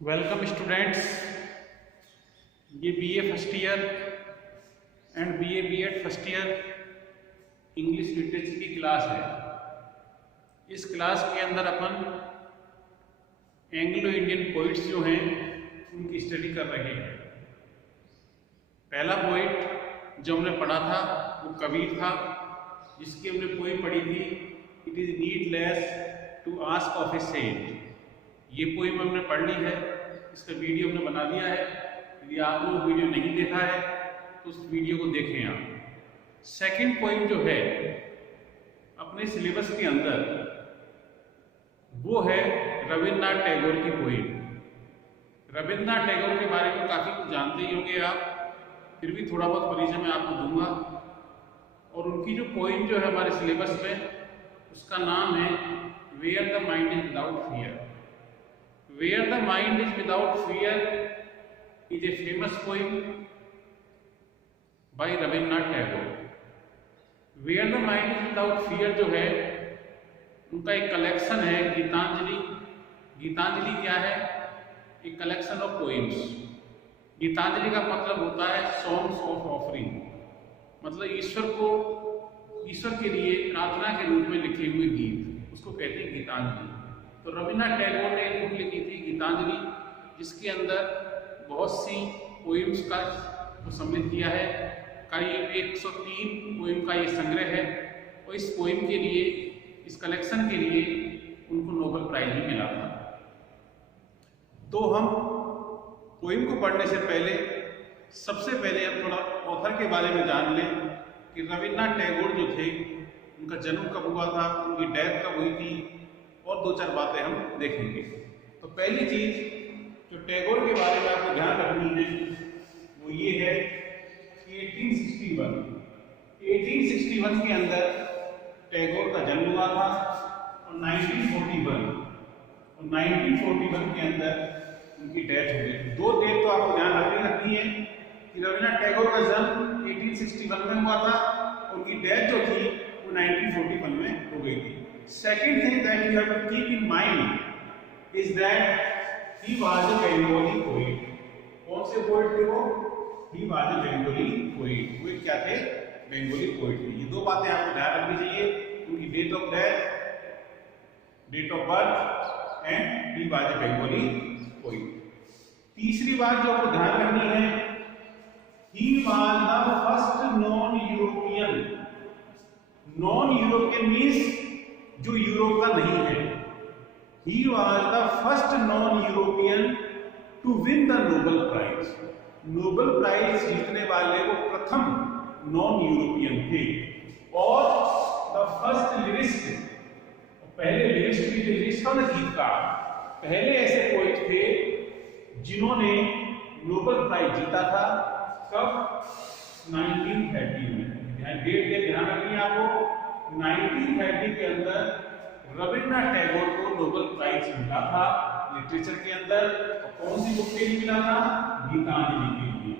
Welcome students. ये BA first year and BA BEd first year English literature की class है। इस class के अंदर अपन एंग्लो इंडियन पोइट्स जो हैं उनकी स्टडी कर रहे हैं। पहला पोइट जो हमने पढ़ा था वो कबीर था, जिसकी हमने पोइम पढ़ी थी it is needless to ask of a saint. ये पोइम हमने पढ़ ली है, इसका वीडियो हमने बना दिया है। यदि आपने वो वीडियो नहीं देखा है तो उस वीडियो को देखें आप। सेकंड पोइम जो है अपने सिलेबस के अंदर वो है रविन्द्रनाथ टैगोर की पोइम। रविन्द्रनाथ टैगोर के बारे में काफ़ी कुछ जानते ही होंगे आप, फिर भी थोड़ा बहुत परिचय मैं आपको दूंगा। और उनकी जो पोइम जो है हमारे सिलेबस में, उसका नाम है where the mind is without fear. Where the mind is without fear is a famous poem by Rabindranath Tagore. Where the mind is without fear जो है उनका एक कलेक्शन है गीतांजलि। गीतांजलि क्या है? एक कलेक्शन ऑफ पोइम्स। गीतांजलि का मतलब होता है सॉन्ग्स ऑफ ऑफरिंग, मतलब ईश्वर के लिए प्रार्थना के रूप में लिखे हुए गीत, उसको कहते हैं गीतांजलि। तो रविन्द्रनाथ टैगोर ने एक बुक लिखी थी गीतांजलि, जिसके अंदर बहुत सी पोइम्स का सम्मिलित किया है। करीब 103 पोइम का ये संग्रह है और इस पोइम के लिए, इस कलेक्शन के लिए उनको नोबेल प्राइज भी मिला था। तो हम पोइम को पढ़ने से पहले सबसे पहले हम थोड़ा ऑथर के बारे में जान लें कि रविन्द्रनाथ टैगोर जो थे उनका जन्म कब हुआ था, उनकी डेथ कब हुई थी, और दो चार बातें हम देखेंगे। तो पहली चीज जो टैगोर के बारे में आपको ध्यान रखनी है वो ये है कि 1861 के अंदर टैगोर का जन्म हुआ था और 1941 के अंदर उनकी डेथ हो गई। दो डेट तो आपको ध्यान रखनी है कि रविन्द्रनाथ टैगोर का जन्म 1861 में हुआ था, उनकी डेथ जो थी वो 1941 में हो गई थी। Second thing that you have to keep in mind is that he was a Bengali poet. कौन से पोइट थे वो? He was a Bengali poet. वे क्या थे? बंगाली पोइट थे। ये दो बातें आपको ध्यान रखनी चाहिए, उनकी date of death, date of birth and he was a Bengali poet। तीसरी बात जो आपको ध्यान रखनी है, he was the first non-European। non-European means जो यूरोप का नहीं है। He was the first non-European to win the Nobel Prize। Nobel Prize जीतने वाले वो प्रथम नॉन यूरोपियन थे और द फर्स्ट लिरिस्ट, पहले लिरिस्ट भी थे। लिरिस्ट का गीतकार, पहले ऐसे पोइट थे जिन्होंने नोबेल प्राइज जीता था। कब? 1930 में। डेट के ध्यान रखिए आपको। 1930 के अंदर रविन्द्रनाथ टैगोर को नोबेल प्राइज मिला था लिटरेचर के अंदर। और कौन सी बुक के लिए मिला था? गीतांजलि के लिए।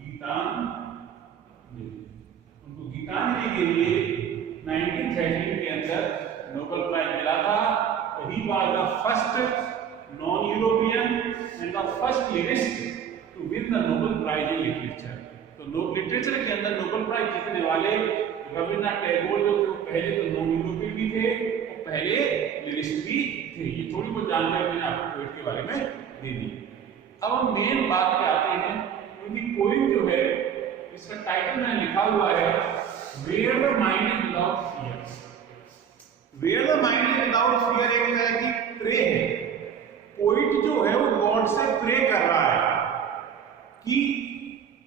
गीतांजलि, उनको गीतांजलि के लिए 1930 के अंदर नोबेल प्राइज मिला था। He was the first non European and the first lyricist to win the Nobel Prize in literature. तो लिटरेचर के अंदर नोबेल प्राइज जीतने वाले रविन्द्रनाथ टैगोर जो थे, पहले तो नॉन यूरोपियन भी थे और पहले लिरिस्ट भी थे। ये थोड़ी बहुत जानकारी मैंने आपको पोइट के बारे में दे दी। अब हम मेन बात पे आते हैं। उनकी पोइम जो है, इसका टाइटल मैंने लिखा हुआ है where the mind is without fear. Where the mind is without fear एक तरह की प्रे है। पोइट जो है वो गॉड से प्रे कर रहा है कि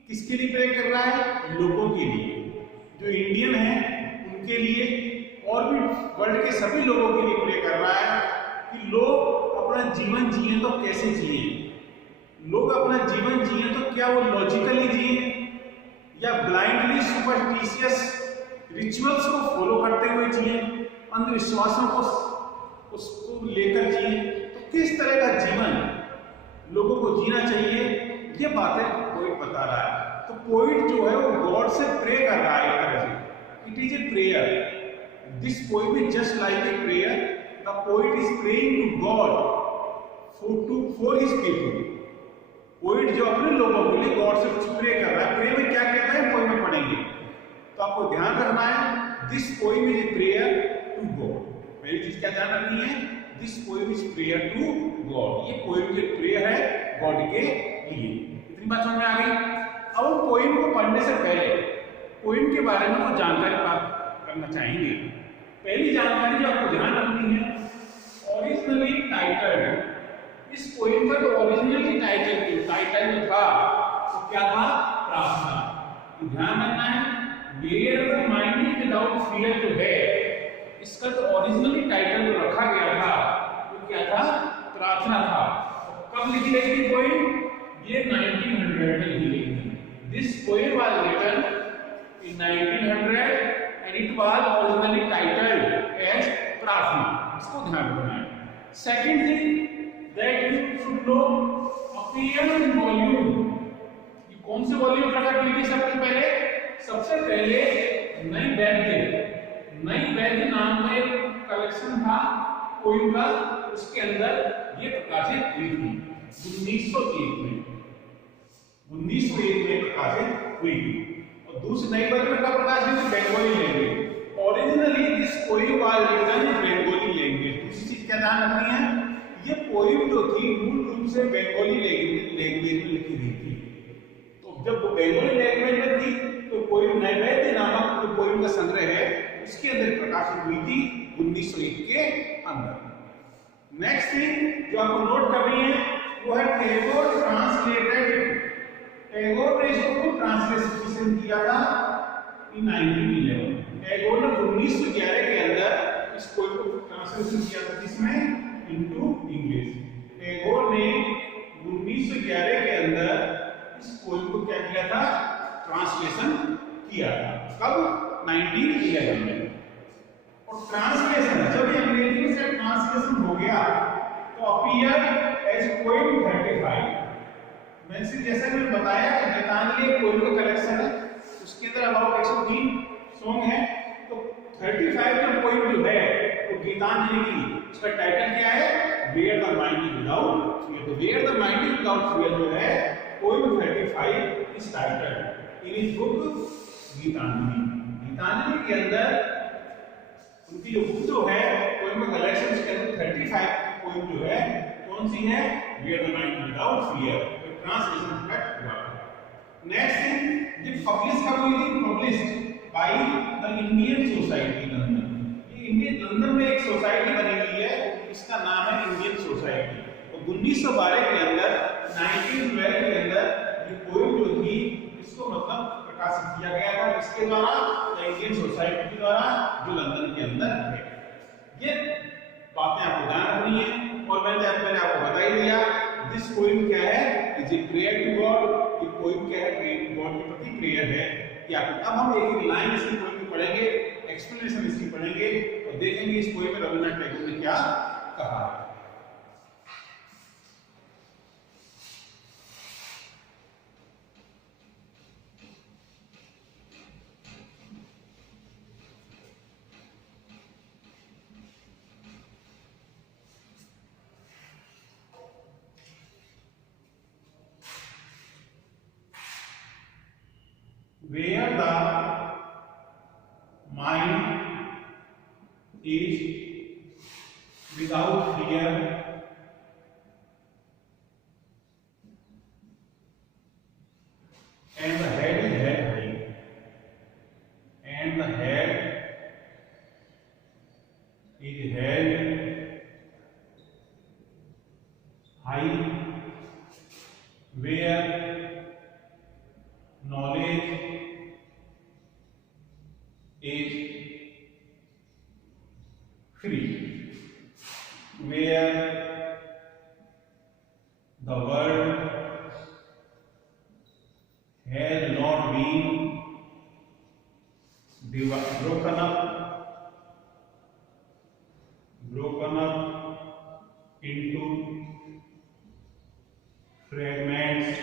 किसके लिए प्रे कर रहा है? लोगों के लिए, जो इंडियन है उनके लिए, और भी वर्ल्ड के सभी लोगों के लिए प्रे कर रहा है कि लोग अपना जीवन जिए तो कैसे जिए। लोग अपना जीवन जिए तो क्या वो लॉजिकली जिए या ब्लाइंडली सुपरस्टिशियस रिचुअल्स को फॉलो करते हुए जिए, अंधविश्वासों को उसको लेकर जिए। तो किस तरह का जीवन लोगों को जीना चाहिए, ये बातें पोइट बता रहा है। तो पोइट जो है वो गॉड से प्रे कर रहा है एक तरह से। It is a prayer. This poem is just like a prayer. The poet is praying to God for his people. Poet जो अपने लोगों के लिए गॉड से कुछ प्रे कर रहा है। प्रे में क्या कहता है पोइम में पढ़ेंगे, तो आपको ध्यान रखना है this poem is a prayer to God. पहली चीज क्या ध्यान रखनी है, this poem is prayer to God. ये पोइम के प्रेयर है गॉड के लिए। इतनी बात समझ में आ गई। अब पोइम को पढ़ने से पहले पोइम के बारे में कुछ जानकारी प्राप्त करना चाहेंगे। पहली जानकारी जो आपको ध्यान रखनी है, ओरिजिनली टाइटल। इस पोइम का जो ओरिजिनली टाइटल जो था वो क्या था, प्रार्थना। तो ध्यान रखना है, where the mind is without fear जो है, इसका जो ओरिजिनली टाइटल जो रखा गया था वो क्या था, प्रार्थना था। कब लिखी गई थी पोइम, ये 1900 में लिखी गई थी। This poem was written in 1900 and it was originally titled as प्रार्थना। इसको ध्यान रखना है। Second thing that you should know, appear in volume. ये कौन से वॉल्यूम प्रकट हुई थी सबसे पहले नई वैद्य नाम का एक कलेक्शन था पोइम का, उसके अंदर ये प्रकाशित हुई थी 1901 में प्रकाशित हुई थी। और दूसरी नई वैद्य में कब प्रकाशित हुई, Bengali language. Originally this poem was written in Bengali language. दूसरी चीज क्या ध्यान रखनी है, ये पोइम जो थी मूल रूप से बंगाली लैंग्वेज में लिखी गई थी। तो जब वो बंगाली लैंग्वेज में थी तो पोइम नैवेद्य नामक जो पोइम का संग्रह है उसके अंदर प्रकाशित हुई थी 1901 के अंदर। नेक्स्ट थिंग जो आपको नोट करनी है वो है टैगोर ट्रांसलेटेड। टैगोर ने इसको ट्रांसलेशन किया था इन 1911। टैगोर ने 1911 के अंदर इस पोइम को ट्रांसलेशन किया था, जिसमें इनटू इंग्लिश। टैगोर ने 1911 के अंदर इस पोइम को क्या किया था, ट्रांसलेशन किया था। कब, 1911 में। और ट्रांसलेशन जब ये अंग्रेजी से ट्रांसलेशन हो गया तो अपीयर एज पोइम 35। मैंने जैसा कि बताया कि गीतांजलि पोइम का कलेक्शन है, उसके अंदर अबाउट 103 सॉन्ग है। तो 35 का पोइम जो है वो गीतांजलि की, उसका टाइटल क्या है, where the mind is without fear. तो where the mind is without fear जो है poem 35 is title in his book Gitanjali. Gitanjali के अंदर उनकी जो बुक जो है पोइम का कलेक्शन के अंदर 35 पोइम जो है कौन सी है, where the mind without fear. तो ट्रांसलेशन कट हुआ। नेक्स्ट थिंग, ये पब्लिश कब हुई थी, published by the Indian society London. ये इंडियन लंदन में एक सोसाइटी बनी हुई है, इसका नाम है इंडियन सोसाइटी। तो 1912 के अंदर 1912 के अंदर ये पोइम जो थी इसको मतलब प्रकाशित किया गया था, इसके द्वारा द इंडियन सोसाइटी के द्वारा जो लंदन के अंदर है। ये बातें आपको ध्यान रखनी है। और मैंने आपको बता ही दिया दिस पोइम क्या है, is a prayer to God. ये पोइम क्या है, गॉड के प्रति प्रेयर है। क्या अब हम एक लाइन इसकी पोइम की पढ़ेंगे, एक्सप्लेनेशन इसकी पढ़ेंगे और देखेंगे इस पोइम में रविन्द्रनाथ टैगोर ने क्या कहा है। Where the mind is without fear and the head is held high, and the head is held high, where knowledge is free, where the world has not been broken up into fragments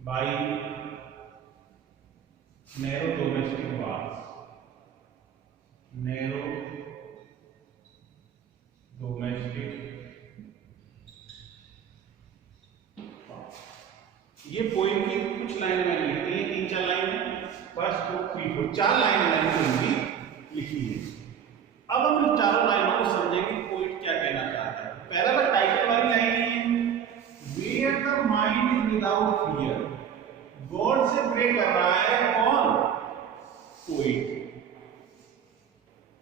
by narrow domestic wars. Narrow domestic 4 line Hindi लिखी है। अब हम इन चारों लाइनों को समझेंगे poet क्या कहना चाहता है। पहला तो टाइटल वाली लाइन है, where the mind is without fear. God से प्रे कर रहा है कौन? Poet.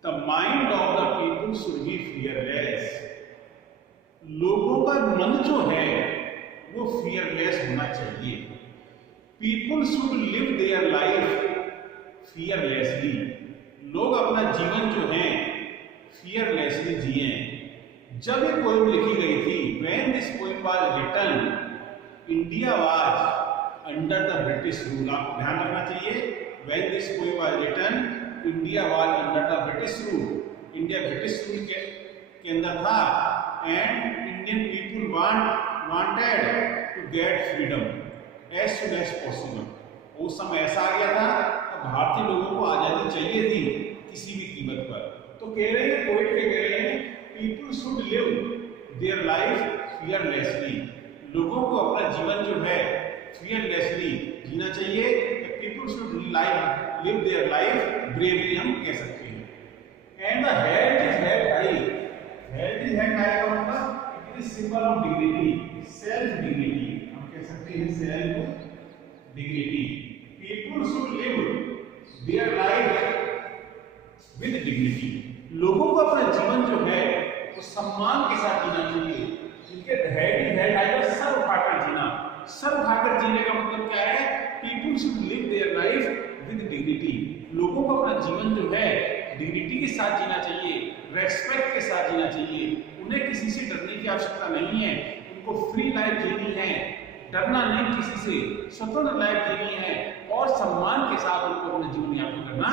The mind of the people should be fearless. लोगों का मन जो है वो फियरलेस होना चाहिए। People should live their life fearlessly. लोग अपना जीवन जो है फियरलेसली जिए। जब ये पोएम लिखी गई थी, when this poem was written, India was under the British rule. आपको ध्यान रखना चाहिए, when this poem was written, India was under the British rule. India British rule के अंदर था and Indian people wanted to get freedom as soon as possible. उस समय ऐसा आ गया था, भारतीय लोगों को आजादी चाहिए थी किसी भी कीमत पर। तो कह रहे हैं, पोइट के कह रहे हैं, people should live their life fearlessly. लोगों को अपना जीवन जो है फियरलेसली जीना चाहिए। People should live their life bravely, हम कह सकते हैं। And the head is head high. Head is head high का मतलब it is symbol of dignity, self dignity, हम कह सकते हैं self dignity. People should live their life with dignity. लोगों को अपना जीवन जो है वो सम्मान के साथ जीना चाहिए। इनके हेड हाई पर सर उठाकर जीना। सर उठाकर जीने का मतलब क्या है? People should live their life with dignity. लोगों को अपना जीवन जो है डिग्निटी के साथ जीना चाहिए, रेस्पेक्ट के साथ जीना चाहिए। उन्हें किसी से डरने की आवश्यकता नहीं है। उनको फ्री लाइफ जीनी है, डरना नहीं किसी से, स्वतंत्र लाइफ जीनी है और सम्मान के साथ उनको अपना जीवन यापन करना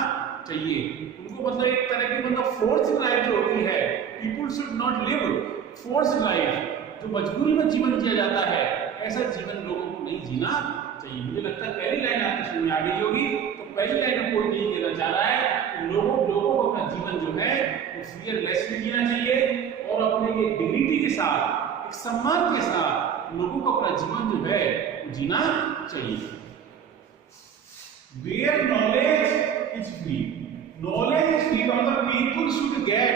चाहिए। उनको मतलब एक तरह की मतलब फोर्स लाइफ जो होती है, people should not live force life, जो मजबूरी में जीवन जिया जाता है, ऐसा जीवन लोगों को नहीं जीना चाहिए। मुझे लगता है पहली लाइन आपको समझ में आ गई होगी। तो पहली लाइन में कोई यही कहना चाह रहा है कि लोगों को अपना जीवन जो है वो फियरलेसली जीना चाहिए और अपने एक डिग्निटी के साथ, एक सम्मान के साथ लोगों को अपना जीवन जो है जीना चाहिए। Where knowledge is free, knowledge is free, मतलब people should get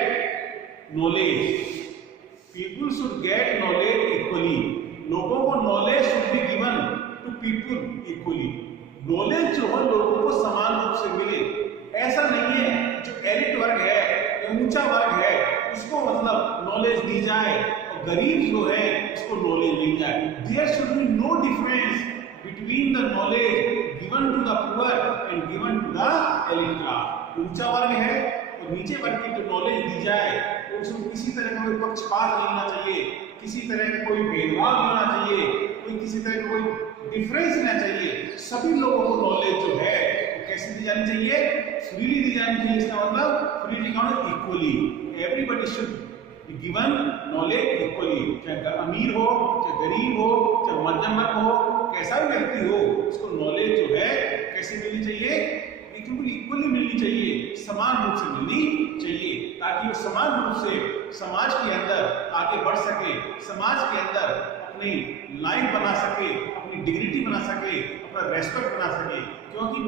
knowledge, people should get knowledge equally, लोगों को knowledge should be given to people equally, knowledge जो है लोगों को समान रूप से मिले। ऐसा नहीं है जो एलिट वर्ग है या ऊंचा वर्ग है उसको मतलब नॉलेज दी जाए और गरीब जो है उसको नॉलेज दी जाए। There should be no difference between the knowledge given to the poor and given to the elite class। ऊंचा वर्ग है और नीचे वर्ग की जो नॉलेज दी जाए उसमें किसी तरह का कोई पक्षपात नहीं होना चाहिए, किसी तरह का कोई भेदभाव नहीं होना चाहिए, कोई किसी तरह का कोई डिफरेंस नहीं चाहिए। सभी लोगों को नॉलेज जो है कैसे दी जानी चाहिए? फ्रीली दी जानी चाहिए। इसका मतलब फ्रीली का मतलब equally, everybody should be given knowledge equally. चाहे अमीर हो, चाहे गरीब हो, चाहे मध्यम वर्ग हो, कैसा भी व्यक्ति हो, उसको नॉलेज जो है कैसे मिलनी चाहिए? इक्वली मिलनी चाहिए, समान रूप से मिलनी चाहिए, ताकि वो समान रूप से समाज के अंदर आगे बढ़ सके, समाज के अंदर अपनी लाइफ बना सके, अपनी डिग्निटी बना सके, अपना रेस्पेक्ट बना सके। क्योंकि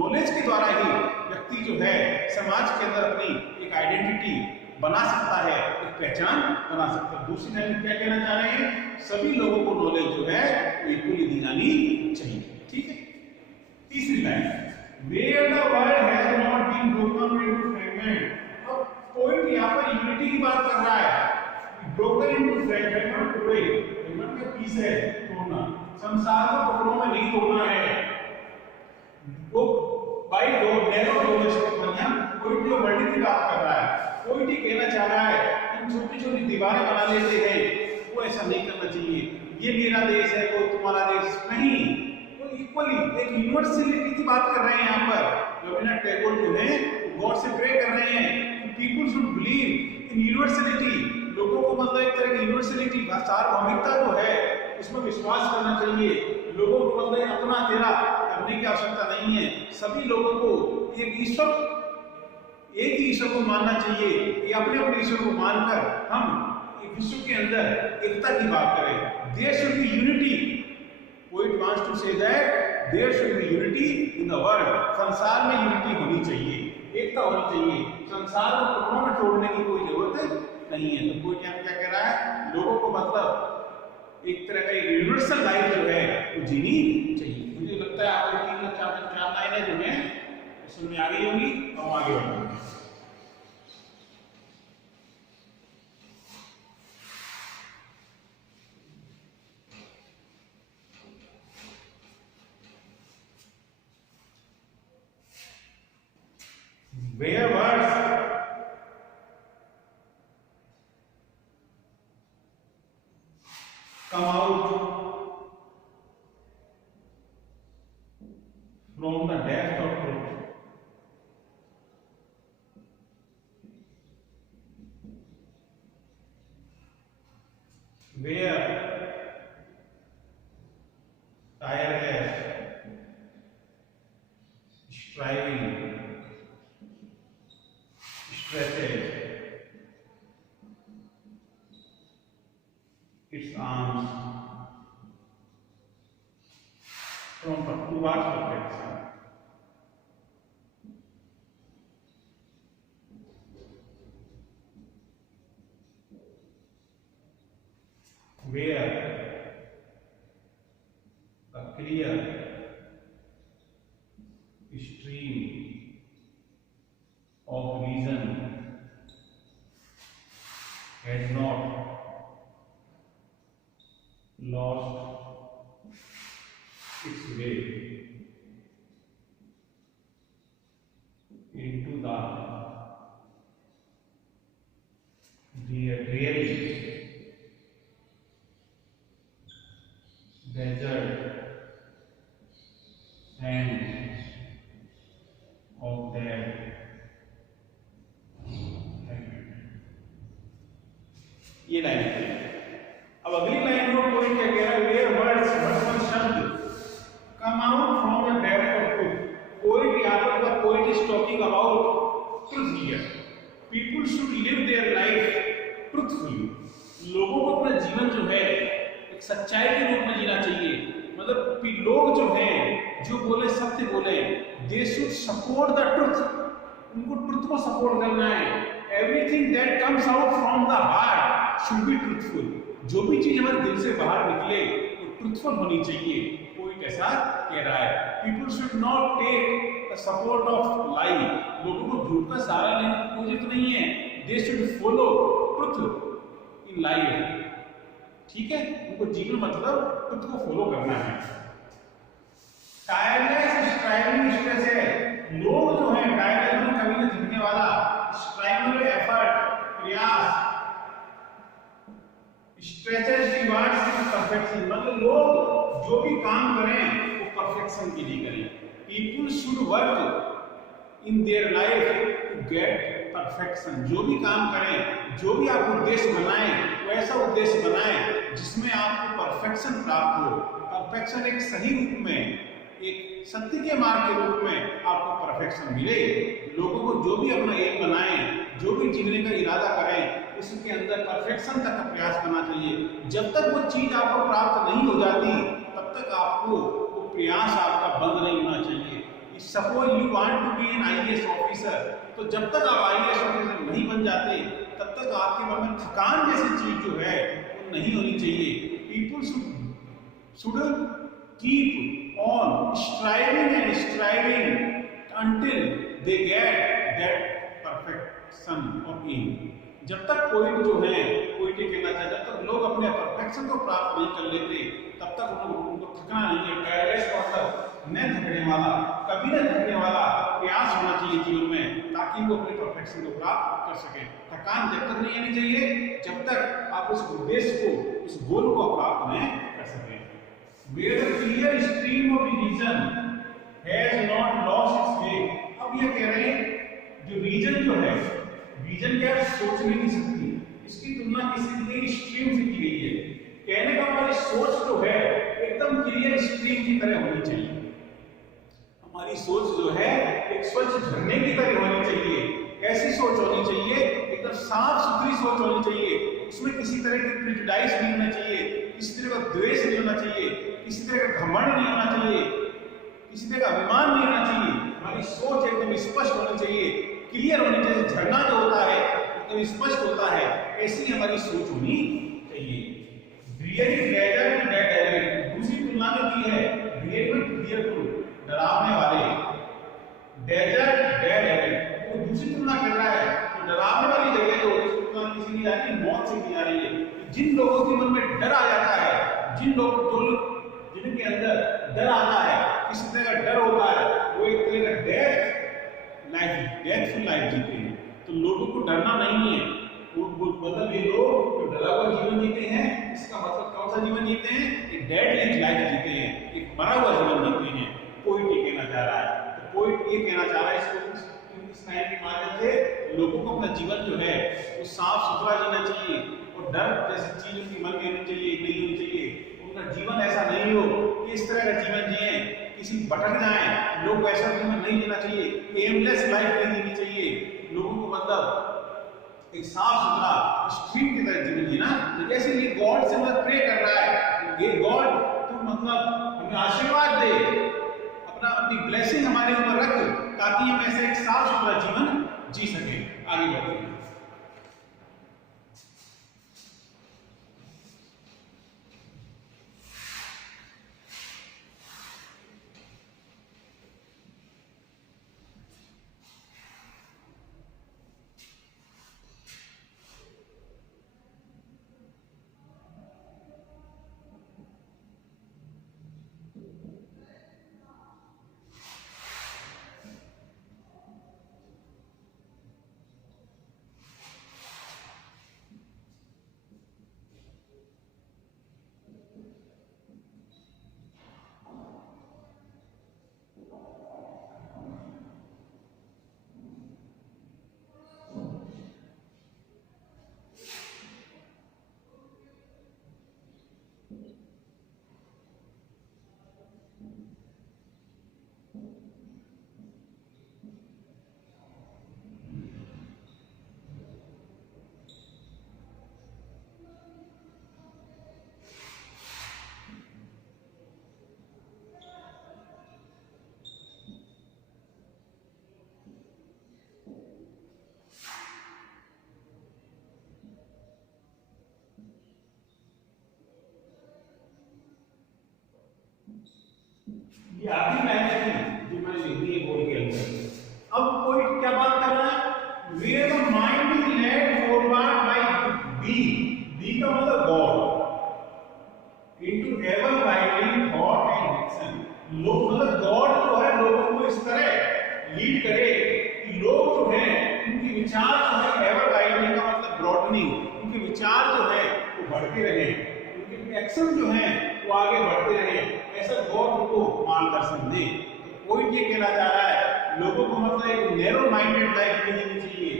नॉलेज के द्वारा ही व्यक्ति जो है समाज के अंदर अपनी एक आइडेंटिटी बना सकता है, एक पहचान बना सकता है। दूसरी लाइन में क्या कहना चाह रहे हैं? सभी लोगों को नॉलेज जो है इक्वली दी जानी चाहिए। ठीक है। तीसरी line, where the world has not been broken into fragments। अब पोइट यहाँ पर यूनिटी की बात कर रहा है। broken into fragments today, fragment का पीस है तोड़ना, संसार को टुकड़ों में नहीं तोड़ना है। वो बाय नैरो डोमेस्टिक दुनिया पोइट जो वर्ल्ड की बात कर रहा है। पोइट ये कहना चाह रहा है हम छोटी-छोटी दीवारें बना लेते हैं, वो ऐसा नहीं करना चाहिए। ये मेरा देश है तो तुम्हारा देश नहीं, इक्वली एक यूनिवर्सलिटी की बात कर रहे हैं। यहाँ पर रविन्द्रनाथ टैगोर जो है गॉड से प्रे कर रहे हैं, people should believe in universality. लोगों को मतलब एक तरह की यूनिवर्सलिटी, सार्वभौमिकता जो है उसमें विश्वास करना चाहिए। लोगों को मतलब अपना तेरा करने की आवश्यकता नहीं है। सभी लोगों को एक ईश्वर, एक ही ईश्वर को मानना चाहिए। ये अपने अपने ईश्वर को मानकर हम विश्व के अंदर एकता की बात करें। There should be unity Poet wants to say that there should be unity in the world. संसार में यूनिटी होनी चाहिए, एकता होनी चाहिए, संसार को टुकड़ों में तोड़ने की कोई जरूरत नहीं है। तो पोएट यहाँ क्या कह रहा है, लोगों को मतलब एक तरह का यूनिवर्सल लाइफ जो है वो जीनी चाहिए। मुझे लगता है आपको 3 लाइनें जो हैं समझ में आ गई होंगी, और आगे बढ़ेंगे। Where words come out from the depth of truth, where tireless striving stretches its arms towards perfection. Where a clear stream of reason has not lost its way into the dreary desert sands of their ये line है। अब अगली line में कोई क्या कह रहा है, वेयर वर्ड्स वर्ड्स शब्द come out from the depth of truth. Poet यहाँ पर poet is talking about truth here. People should live their life truthfully. लोगों को अपना जीवन जो है एक सच्चाई के रूप में जीना चाहिए। मतलब लोग जो हैं जो बोले सत्य बोले, they should support the truth. उनको ट्रूथ को सपोर्ट करना है। Everything that comes out from the heart should be truthful। जो भी चीज हमारे दिल से बाहर निकले वो ट्रूथफुल होनी चाहिए। कोई कैसा कह रहा है, people should not take the support of lie. लोगों को झूठ का सहारा लेने की कोई जरूरत नहीं है। They should follow truth in life. ठीक है, उनको जीवन मतलब ट्रूथ को फॉलो करना है। टायरलेस स्ट्राइविंग स्ट्रेस है। लोग जो है टायरलेस में कभी नहीं थकने वाला, स्ट्राइविंग एफर्ट प्रयास, स्ट्रेचेस टुवर्ड्स परफेक्शन। मतलब लोग जो भी काम करें वो परफेक्शन के लिए करें। People should work in their life to get perfection. जो भी काम करें, जो भी आप उद्देश्य बनाएं, वो ऐसा उद्देश्य बनाएं जिसमें आपको परफेक्शन प्राप्त हो। परफेक्शन एक सही रूप में, एक सत्य के मार्ग के रूप में आपको परफेक्शन मिले। लोगों को जो भी अपना एम बनाएं, जो भी जीने का इरादा करें, उसके अंदर परफेक्शन तक का प्रयास करना चाहिए। जब तक वो चीज आपको प्राप्त नहीं हो जाती तब तक आपको वो प्रयास आपका बंद नहीं होना चाहिए। Suppose you want to be an IAS officer, तो जब तक आप आईएएस ऑफिसर नहीं बन जाते तब तक आपके मन में थकान जैसी चीज जो है वो नहीं होनी चाहिए। People should keep on striving and striving until they get that perfection of aim। जब तक पोएट जो है पोएट ये कहना चाहता है, जब तक लोग अपने परफेक्शन को प्राप्त नहीं कर लेते तब तक उनको थकना नहीं है। टायरलेस मतलब न थकने वाला, कभी न थकने वाला प्रयास होना चाहिए जीवन में, ताकि वो अपने परफेक्शन को प्राप्त कर सके। थकान जब तक नहीं आनी चाहिए जब तक आप उस उद्देश्य को, उस गोल को प्राप्त नहीं कर सके। Where the clear stream of reason has not lost its way। अब ये कह रहे हैं जो रीजन जो है, रीजन क्या है, सोचने की शक्ति, इसकी तुलना किसी स्ट्रीम से की गई है। कहने का हमारी सोच जो है एकदम क्लियर स्ट्रीम की तरह होनी चाहिए। हमारी सोच जो है एक स्वच्छ झरने की तरह होनी चाहिए। ऐसी सोच होनी चाहिए, एकदम साफ सुथरी सोच होनी चाहिए। उसमें किसी तरह की प्रिजुडाइज नहीं होना चाहिए, किसी तरह का द्वेष नहीं होना चाहिए, किसी तरह का घमंड नहीं होना चाहिए, किसी तरह का अभिमान नहीं होना चाहिए। हमारी सोच एकदम स्पष्ट होनी चाहिए, क्लियर होनी चाहिए। झरना जो होता है एकदम स्पष्ट होता है, ऐसी हमारी सोच होनी चाहिए। दूसरी तुलना में की है डरावने वाले, डेजर्ट डेड हैबिट, वो दूसरी तुलना कर रहा है। तो डरावने वाली जगह जो तुलना किसी की जा रही है, मौत से की जा रही है। जिन लोगों के मन में डर आ जाता है, जिन लोगों जिनके अंदर डर आता है, किसी तरह का डर होता है, वो एक तरह का डेथफुल लाइफ जीते हैं। तो लोगों को डरना नहीं है, मतलब ये लोग जो डरा हुआ जीवन जीते हैं, इसका मतलब कौन सा जीवन जीते हैं? एक डेड लाइफ जीते हैं, एक मरा हुआ जीवन जीते हैं। पोइट ये कहना चाह रहा है, तो पोइट ये कहना चाह रहा है इस लाइन के माध्यम से लोगों को अपना जीवन जो है वो साफ सुथरा जीना चाहिए, और डर जैसी चीज उनके मन में होनी चाहिए, नहीं होनी चाहिए। उनका जीवन ऐसा नहीं हो कि इस तरह का जीवन जिए, किसी भटक जाए। लोग ऐसा जीवन नहीं जीना चाहिए, एमलेस लाइफ नहीं जीनी चाहिए। लोगों को मतलब एक साफ सुथरा स्ट्रीम की तरह जीवन जीना। तो जैसे ये गॉड से मतलब प्रे कर रहा है, ये गॉड तू मतलब हमें आशीर्वाद दे, अपनी ब्लेसिंग हमारे ऊपर रख, ताकि हम ऐसे एक साफ सुथरा जीवन जी सके। आगे बढ़ते हैं। ये आखिरी लाइन है जो मैंने लिख दी है बोर्ड के अंदर। अब कोई क्या बात कर रहा है? Where the mind is led forward by B का मतलब God into ever widening thought and action। लोग मतलब गॉड जो है लोगों को इस तरह लीड करे कि लोग जो है उनके विचार जो है एवर वाइडनिंग का मतलब ब्रॉडनिंग, उनके विचार जो है वो बढ़ते रहे, उनके एक्शन जो है वो आगे बढ़ते रहे, ऐसा गॉड को मार्गदर्शन दे। तो कोई ये कहना चाह रहा है लोगों को मतलब एक नैरो माइंडेड लाइफ नहीं जीनी चाहिए,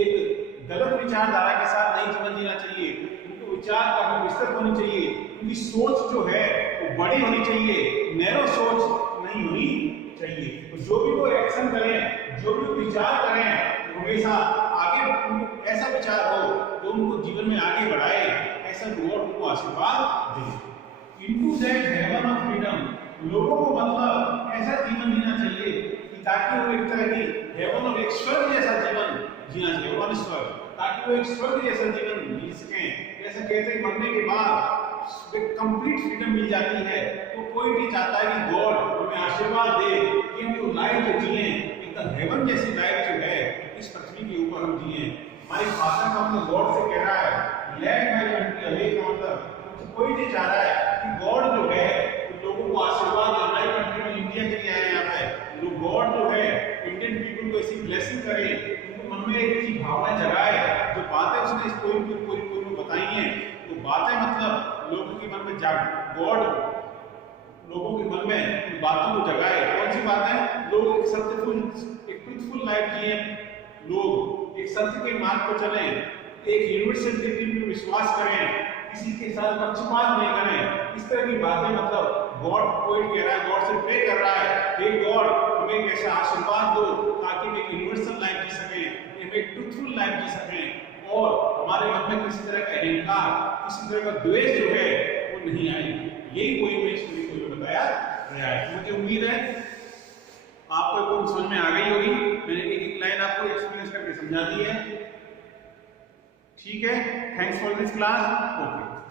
एक गलत विचारधारा के साथ नहीं जीवन जीना चाहिए। उनको विचार काफी विस्तृत होनी चाहिए, उनकी सोच जो है वो बड़ी होनी चाहिए, नैरो सोच नहीं होनी चाहिए। तो जो भी वो एक्शन करें, जो भी वो विचार करें, हमेशा आगे ऐसा विचार हो जो उनको जीवन में आगे बढ़ाए, ऐसा गॉड उनको आशीर्वाद दे। Into that heaven of freedom, लोगों को मतलब ऐसा जीवन जीना चाहिए कि ताकि वो एक तरह की हेवन ऑफ एक स्वर्ग जैसा जीवन जीना चाहिए, वन स्वर्ग, ताकि वो एक स्वर्ग जैसा जीवन जी सकें। जैसे कहते हैं मरने के बाद एक कंप्लीट फ्रीडम मिल जाती है, तो कोई भी चाहता है कि गॉड हमें आशीर्वाद दे कि हम वो लाइफ जो जिए एकदम हेवन जैसी लाइफ जो है इस पृथ्वी के ऊपर हम जिए। हमारे फादर का मतलब गॉड से कह रहा है लेट माय कंट्री अवे का मतलब कोई नहीं चाह रहा है कि गॉड जो है लोगों को आशीर्वाद दे। हमारी कंट्री में इंडिया के लिए आए यहाँ पे लोग, गॉड जो है इंडियन पीपल को ऐसी ब्लेसिंग करे, उनको मन में एक ऐसी भावना जगाए। जो बातें उसने इस पोइम में बताई हैं, तो बातें मतलब लोगों के मन में गॉड लोगों के मन में बातों को जगाए। कौन सी बात है? लोग एक सत्यफुल एक ट्रूथफुल लाइफ जिए, लोग एक सत्य के मार्ग पर चलें, एक यूनिवर्सल डिग्री में विश्वास करें, किसी के साथ पक्षपात नहीं करें। इस तरह की बातें मतलब गॉड पोइट कह रहा है, गॉड से प्रे कर रहा है, हे गॉड हमें एक ऐसा आशीर्वाद दो ताकि हम एक यूनिवर्सल लाइफ जी सकें, हम एक ट्रूथफुल लाइफ जी सकें, और हमारे मन में किसी तरह का अहंकार, किसी तरह का द्वेष जो है वो नहीं आएगी। यही कोई मैं स्टोरी को बताया गया है। मुझे उम्मीद है आपको समझ में आ गई होगी। मैंने एक एक लाइन आपको एक्सपीरियंस करके समझा दी है। ठीक है, thanks for this class. Okay.